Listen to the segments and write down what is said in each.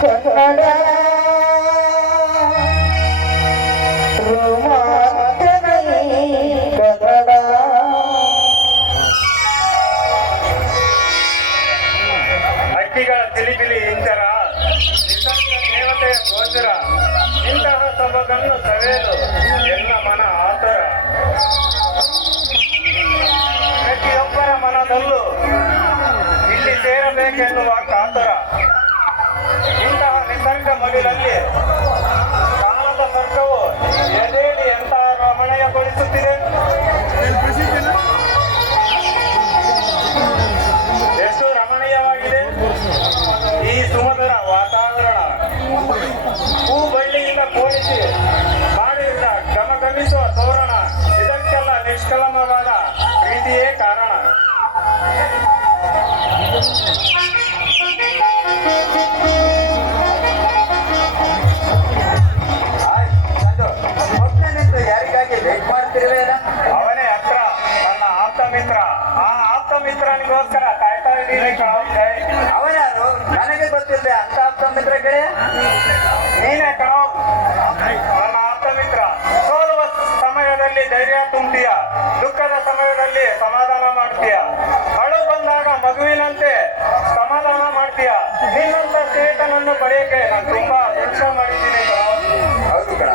ಕನ್ನಡ ಕನ್ನಡ ಅಕ್ಕಿಗಳ ತಿಲಿಬಿಲಿ ಇಂಚರ ದೇವತೆಯ ಗೋಚರ ಇಂತಹ ಸೊಬಗನ್ನು ಸವೆಯಲು ಎಲ್ಲ ಮನ ಆತುರ ಪ್ರತಿಯೊಬ್ಬರ ಮನದಲ್ಲೂ ಇಲ್ಲಿ ಸೇರಬೇಕೆನ್ನುವ ಕಾತುರ ಇಂತಹ ನಿಸರ್ಗ ಮಡಿಲಲ್ಲಿ ಕಾಲದ ಸ್ವರ್ಗವು ಎದೆಯಲ್ಲಿ ಎಂತಹ ರಮಣೀಯಗೊಳಿಸುತ್ತಿದೆ. ಎಷ್ಟು ರಮಣೀಯವಾಗಿದೆ ಈ ಸುಮಧುರ ವಾತಾವರಣ. ಹೂ ಬಳ್ಳಿಯಿಂದ ಪೋಣಿಸಿ ಮಾಡಿದ ಗಮಗಮಿಸುವ ತೋರಣ, ಇದಕ್ಕೆಲ್ಲ ನಿಷ್ಕಲಮವಾದ ಪ್ರೀತಿಯೇ ಕಾರಣ. ಯಾರಿಗಾಗಿ ವೇಟ್ ಮಾಡ್ತಿರುವೇನ? ಅವನೇ ಹತ್ರ ನನ್ನ ಆಪ್ತ ಮಿತ್ರ. ಆ ಆಪ್ತ ಮಿತ್ರನಿಗೋಸ್ಕರ ಕಾಯ್ತಾ ಇದ್ದೀನಿ. ಅವನ್ಯಾರು? ನನಗೆ ಗೊತ್ತಿಲ್ಲ ಅಂತ ಆಪ್ತ ಮಿತ್ರ ಗೆಳೆಯ. ನೀನೇ ಕಣೋ ನನ್ನ ಆಪ್ತ ಮಿತ್ರ. ಸೋಲುವ ಸಮಯದಲ್ಲಿ ಧೈರ್ಯ ತುಂಬ್ತೀಯ, ದುಃಖದ ಸಮಯದಲ್ಲಿ ಸಮಾಧಾನ ಮಾಡ್ತೀಯ, ಅಳು ಬಂದಾಗ ಮಗುವಿನಂತೆ ಸಮಾಧಾನ ಮಾಡ್ತೀಯ. ನಿನ್ನಂತ ಸ್ನೇಹಿತನನ್ನು ಪಡೆಯಕ್ಕೆ ನಾನು ತುಂಬಾ ಅದೃಷ್ಟ ಮಾಡಿದ್ದೀನಿ ಕಣೋ. ಹೌದು ಕಣ.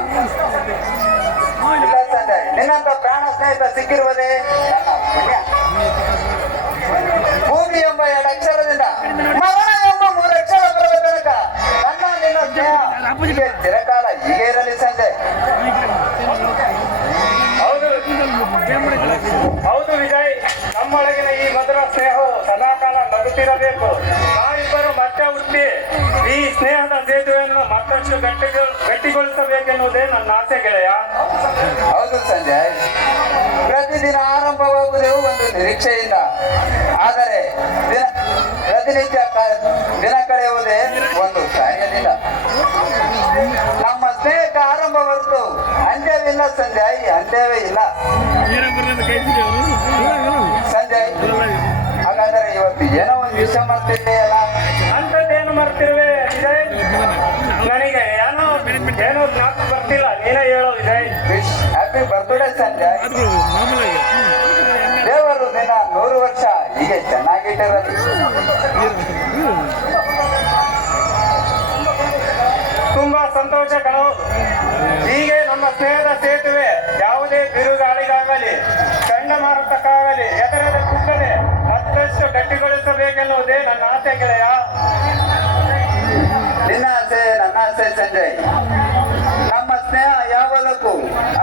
ಇಲ್ಲ ಸಂಜಯ್, ನಿನ್ನಂತ ಪ್ರಾಣ ಸ್ನೇಹಿತ ಸಿಕ್ಕಿರುವುದೇ ನನ್ನ ಪುಣ್ಯ. ಭೂಮಿ ಎಂಬ 2 ಅಕ್ಷರದಿಂದ ಮರಣ ಎಂಬ 3 ಅಕ್ಷರ ಬರುವ ತನಕ ನನ್ನ ನಿನ್ನ ಸ್ನೇಹ ಹೀಗೆ ಚಿರಕಾಲ ಹೀಗೆ ಇರಲಿ ಸಂಜಯ್. ಹೌದು ಹೌದು ವಿಜಯ್, ನಮ್ಮೊಳಗಿನ ಈ ಮಧುರ ಸ್ನೇಹವು ಸದಾಕಾಲ ನಗುತ್ತಿರಬೇಕು. ನಾವಿಬ್ಬರು ಮತ್ತೆ ಹುಟ್ಟಿ ಈ ಸ್ನೇಹದ ಸೇತುವೆಯನ್ನು ಮತ್ತಷ್ಟು ಗಟ್ಟಿಗೊಳಿಸಬೇಕೆನ್ನುವುದೇ ನನ್ನ ಆಸೆ ಗೆಳೆಯ. ಹೌದು ಸಂಜಯ್, ಪ್ರತಿದಿನ ಆರಂಭವಾಗುವುದೇ ಒಂದು ನಿರೀಕ್ಷೆಯಿಂದ. ಆದರೆ ಪ್ರತಿನಿತ್ಯ ದಿನ ಕಳೆಯುವುದೇ ಒಂದು ಕಾರ್ಯದಿಂದ. ನಮ್ಮ ಸ್ನೇಹಕ್ಕೆ ಆರಂಭ ಹೊರತು ಅಂತ್ಯವಿಲ್ಲ ಸಂಜಯ್, ಅಂತ್ಯವೇ ಇಲ್ಲ ಸಂಜಯ್. ಹಾಗಾದರೆ ಇವತ್ತು ಏನೋ ಒಂದು ವಿಷಯ ಮಾಡ್ತಿದ್ದೆಯಲ್ಲ? ಅಂಥದ್ದೇನು ಮಾಡ್ತಿರುವೆ ವಿಜಯ್? ನನಗೆ ಏನೋ ಜ್ಞಾಪಕ ಬರ್ತಿಲ್ಲ, ನೀನೇ ಹೇಳೋ Vijay. Wish happy birthday Sanjay. ದೇವರು ದಿನ 100 ವರ್ಷ ಹೀಗೆ ಚೆನ್ನಾಗಿಟ್ಟಿರಲಿ. ತುಂಬಾ ಸಂತೋಷ ಕಣೋ. ಹೀಗೆ ನಮ್ಮ ಸ್ನೇಹದ ಸೇತುವೆ ಯಾವುದೇ ಬಿರುಗಾಳಿಗಾಗಲಿ ಚಂಡಮಾರುತಕ್ಕಾಗಲಿ ಎದುರದೆ ಕುಗ್ಗದೆ ಮತ್ತಷ್ಟು ಗಟ್ಟಿಗೊಳಿಸಬೇಕೆನ್ನುವುದೇ ನನ್ನ ಆಸೆ ಗೆಳೆಯ. ನಿನ್ನ ಆಸೆ ನನ್ನ ಆಸೆ ಸಂಜಯ್. ನಮ್ಮ ಸ್ನೇಹ ಯಾವದಕ್ಕೂ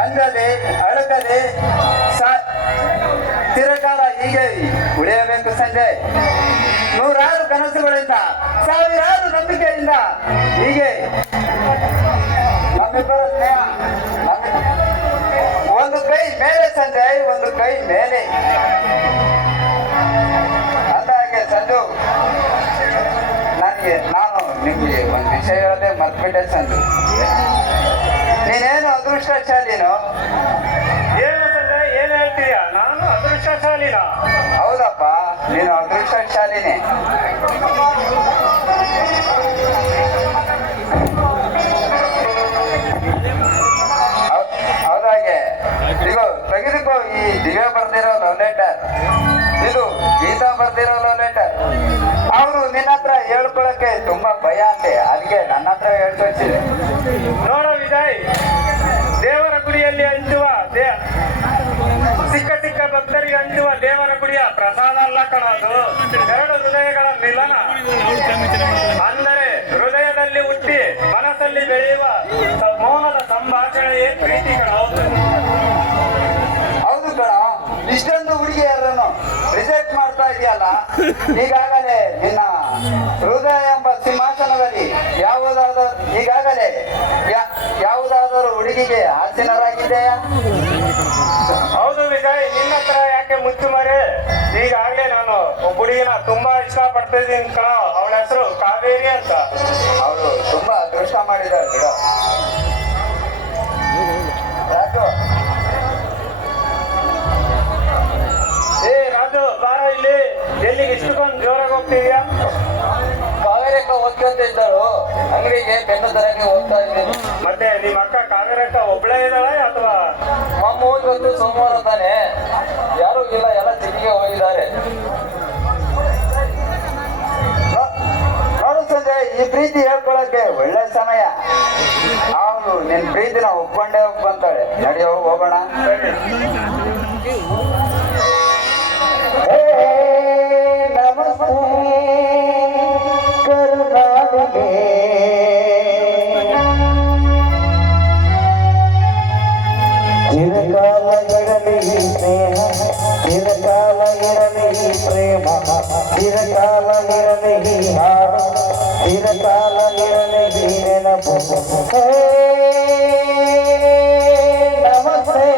ಅಂಗದೆ ಅಡಕದೆ ಚಿರಕಾಲ ಹೀಗೆ ಉಳಿಯಬೇಕು ಸಂಜಯ್. 100 ಕನಸುಗಳಿಂದ 1000 ನಂಬಿಕೆಯಿಂದ ಹೀಗೆ ನಮ್ಮಿಬ್ಬರ ಸ್ನೇಹ ಒಂದು ಕೈ ಮೇಲೆ ಸಂಜಯ್, ಒಂದು ಕೈ ಮೇಲೆ. ಅಂದಾಗೆ ಸಂಜು, ನಾನು ನಿಮ್ಗೆ ಒಂದು ವಿಷಯ ಹೇಳದೆ ಮರ್ತ್ಬಿಟ್ಟೆ ಸಂಜು. ನೀನೇನು ಅದೃಷ್ಟಶಾಲಿನೋ? ಏನು ಸಂಜಯ್, ಏನ್ ಹೇಳ್ತೀಯ? ನಾನು ಅದೃಷ್ಟಶಾಲಿನ? ಹೌದಪ್ಪ, ನೀನು ಅದೃಷ್ಟಶಾಲಿನೇ. ಹೌದಾಗೆ ಈಗ ತೆಗೆದುಕೋ ಈ ದಿವ್ಯ ಬರ್ದಿರೋ ಲವ್ ಲೆಟರ್. ಇದು ಗೀತಾ ಬರ್ದಿರೋ ಲವ್ ಲೆಟರ್. ಅವರು ನಿನ್ನ ಹತ್ರ ಹೇಳ್ಕೊಳಕ್ಕೆ ತುಂಬಾ ಭಯ ಅಂತೆ, ಅದಕ್ಕೆ ನನ್ನ ಹತ್ರ ಹೇಳ್ಕೊಳ್ತಿದೆ. ನೋಡ ವಿಜಯ್, ದೇವರ ಗುಡಿಯಲ್ಲಿ ಹಂಚುವ ಸಿಕ್ಕ ಸಿಕ್ಕ ಭಕ್ತರಿಗೆ ಹಂಚುವ ದೇವರ ಗುಡಿಯ ಪ್ರಸಾದ ಅಲ್ಲ ಕಣೋದು, 2 ಹೃದಯಗಳ ಮಿಲನ. ಅಂದರೆ ಹೃದಯದಲ್ಲಿ ಹುಟ್ಟಿ ಮನಸ್ಸಲ್ಲಿ ಬೆಳೆಯುವ ಮೌನದ ಸಂಭಾಷಣೆಯೇ ಪ್ರೀತಿ ಕಣೋದು. ಹೌದು ಕಣ, ಇಷ್ಟೊಂದು ಹುಡುಗಿಯರನ್ನು ರಿಜೆಕ್ಟ್ ಮಾಡ್ತಾ ಇದೆಯಲ್ಲ. ಈಗಾಗಲೇ ನಿನ್ನ ಹೃದಯ ಎಂಬ ಸಿಂಹಾಸನದಲ್ಲಿ ಯಾವುದಾದರೂ ಹುಡುಗಿಗೆ ಆಸೀನರಾಗಿದೆಯಾ? ಹೌದು ವಿಜಯ್, ನಿನ್ನ ಹತ್ರ ಯಾಕೆ ಮುಚ್ಚುಮರೆ? ಈಗಾಗಲೇ ನಾನು ಒಬ್ಬ ಹುಡುಗಿನ ತುಂಬಾ ಇಷ್ಟ ಪಡ್ತಿದ್ದೀನಿ ಕಣ. ಅವಳ ಹೆಸರು ಕಾವೇರಿ ಅಂತ. ಅವಳು ತುಂಬಾ ಅದೃಷ್ಟ ಮಾಡಿದಾಳೆ ಬಿಡ. ಯಾಕೋ ರಾಜು ಬಾರ ಇಲ್ಲಿ. ಎಲ್ಲಿಗೆ ಇಷ್ಟೊಂದು ಜೋರಾಗಿ ಹೋಗ್ತಿದ್ಯಾ? ಕಾವೇರಿ ಓದ್ಕೊಂತ ಇದ್ದಳು, ಅಂಗಡಿಗೆ ಬೆನ್ನು ತರಕ್ಕೆ ಹೋಗ್ತಾ ಇದ್ದೀನಿ. ಮತ್ತೆ ನಿಮ್ಮ ಅಕ್ಕ ಕಾವೇರಕ್ಕ ಒಬ್ಳೇ ಇದ್ದಾಳೆ ಅಥವಾ ಮಮ್ಮ ಹೋದ್ರದ್ದು ಸೋಮವಾರ ತಾನೆ, ಯಾರೂ ಇಲ್ಲ, ಎಲ್ಲ ಸಿಟಿಗೆ ಹೋಗಿದ್ದಾರೆ. ನೋಡು ಸಂಜಯ್, ಈ ಪ್ರೀತಿ ಹೇಳ್ಕೊಳಕ್ಕೆ ಒಳ್ಳೆ ಸಮಯ. ಅವನು ನಿನ್ ಪ್ರೀತಿನ ಒಪ್ಕೊಂಡೇ ಒಪ್ಕೊಂತಾಳೆ. ನಡಿ ಹೋಗೋಣ. ಸರಿ. ನಮಸ್ತೆ ಕರುನಾಡಿಗೆ, ಚಿರಕಾಲ ಇರಲಿ ಸ್ನೇಹ, ಚಿರಕಾಲ ಇರಲಿ ಪ್ರೇಮ, ಚಿರಕಾಲ ಇರಲಿ ಹಾಡು, ಚಿರಕಾಲ ಇರಲಿ ನೆನಪು. ನಮಸ್ತೆ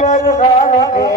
ಕರುನಾಡಿಗೆ.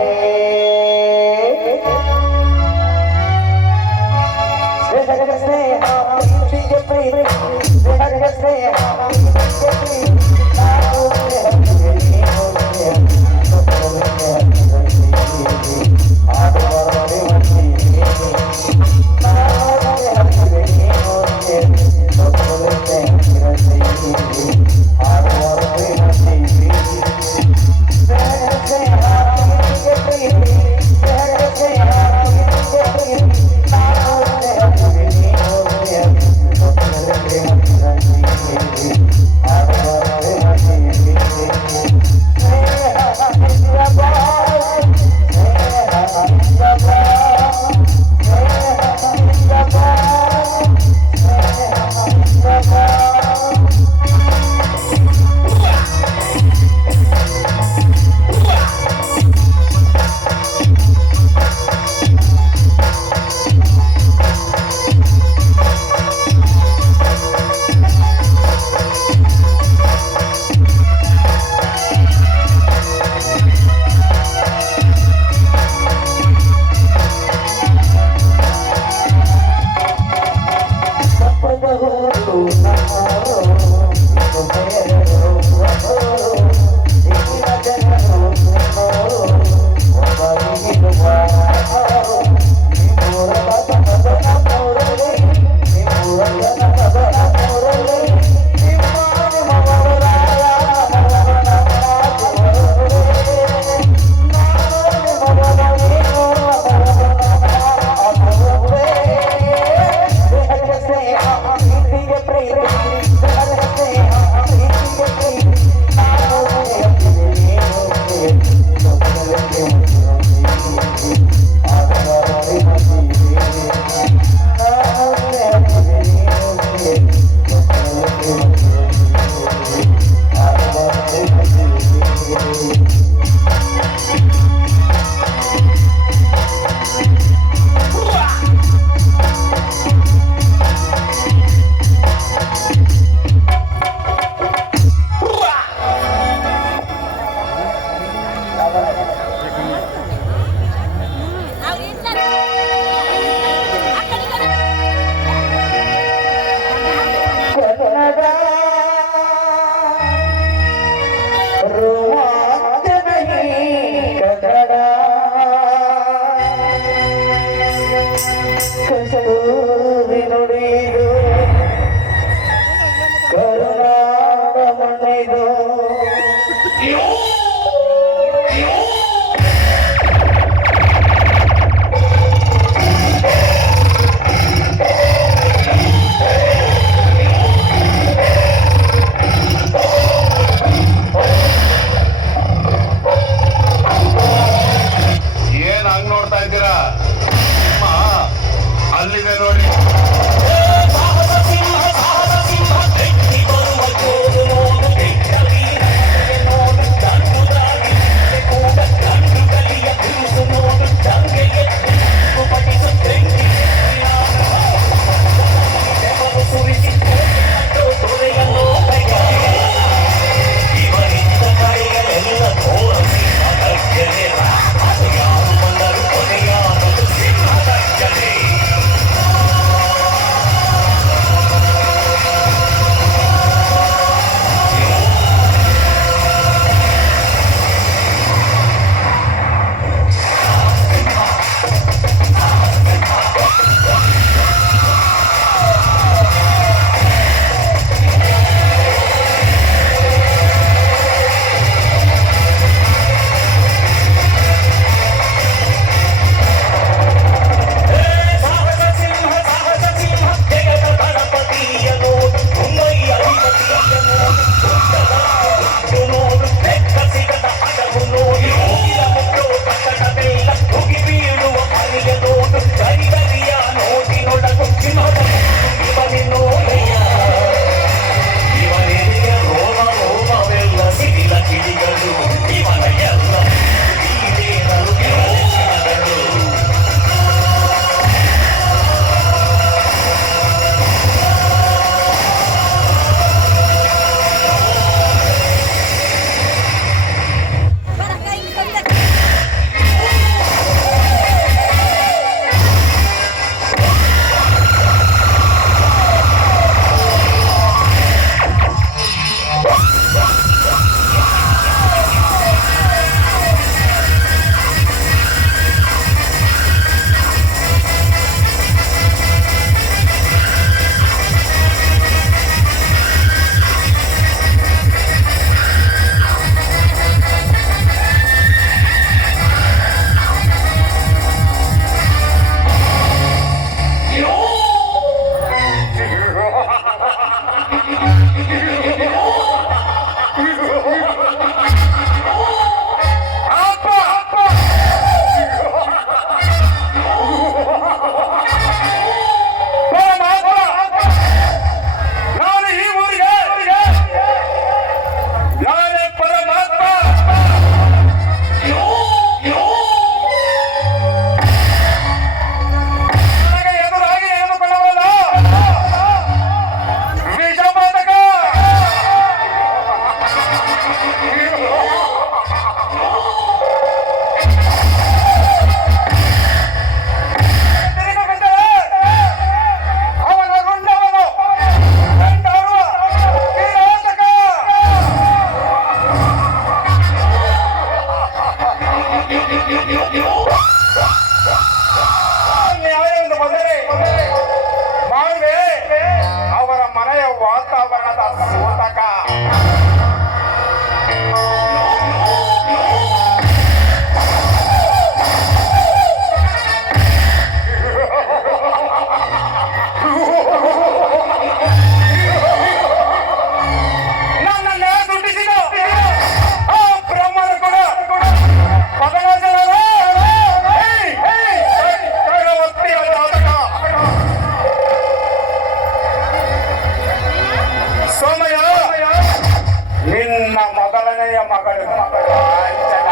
ಒಡೆಯ ಮಗಳು ಕಾಂಚನ.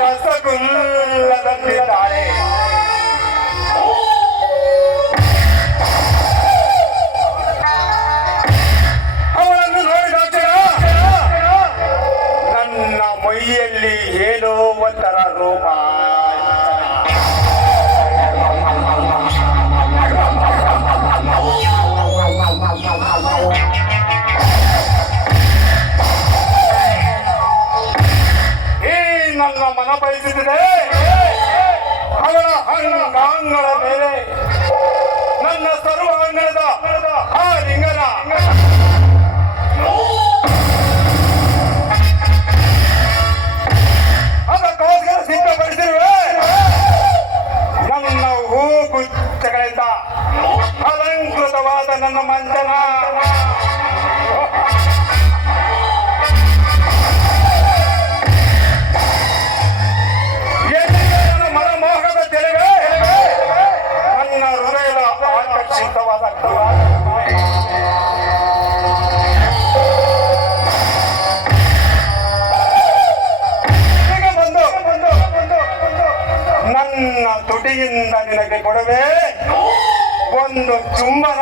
ರಸಗುಲ್ಲದಂತಿದ್ದಾಳೆ. ಅವಳನ್ನು ನೋಡಿದ ನನ್ನ ಮೈಯಲ್ಲಿ ಏನೋ ಒಂಥರ ರೋಮಾಂಚನ. ಈ ನನ್ನ ಮನ ಬಯಸುತ್ತಿದೆ ಅವಳ ಅಂಗಾಂಗಗಳ ಮೇಲೆ ನನ್ನ ಸರ್ವಾಂಗಣದ ಆ ಲಿಂಗನ ಅದಕ್ಕೋಸ್ಕರ ಸಿದ್ಧಪಡಿಸಿರುವೆ. ನನ್ನ ಹೂಗುಚ್ಛಗಳಿಂದ ಅಲಂಕೃತವಾದ ನನ್ನ ಮಂಚನ ನನ್ನ ಮನಮೋಹದ ತೆರೆವೆ ನನ್ನ ಹೃದಯದ ಆಕರ್ಷಿತವಾದ ನನ್ನ ತುಟಿಯಿಂದ ನಿನಗೆ ಕೊಡುವೆ ಒಂದು ಚುಂಬನ.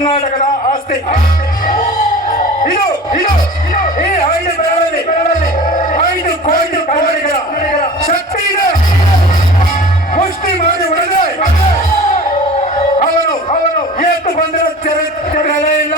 ಕರ್ನಾಟಕದ ಆಸ್ತಿ ಇದು ಇದು ಈ 5 ಬೆರಳಲ್ಲಿ 5 ಕೋಟಿ ಕನ್ನಡಿಗರ ಶಕ್ತಿ ಇದೆ. ಮುಷ್ಟಿ ಮಾಡಿ ಹೊಡೆದೆ ಅವನು ಎತ್ತು ಬಂದಿರೋ ಚರಿತ್ರೆ ಇಲ್ಲ.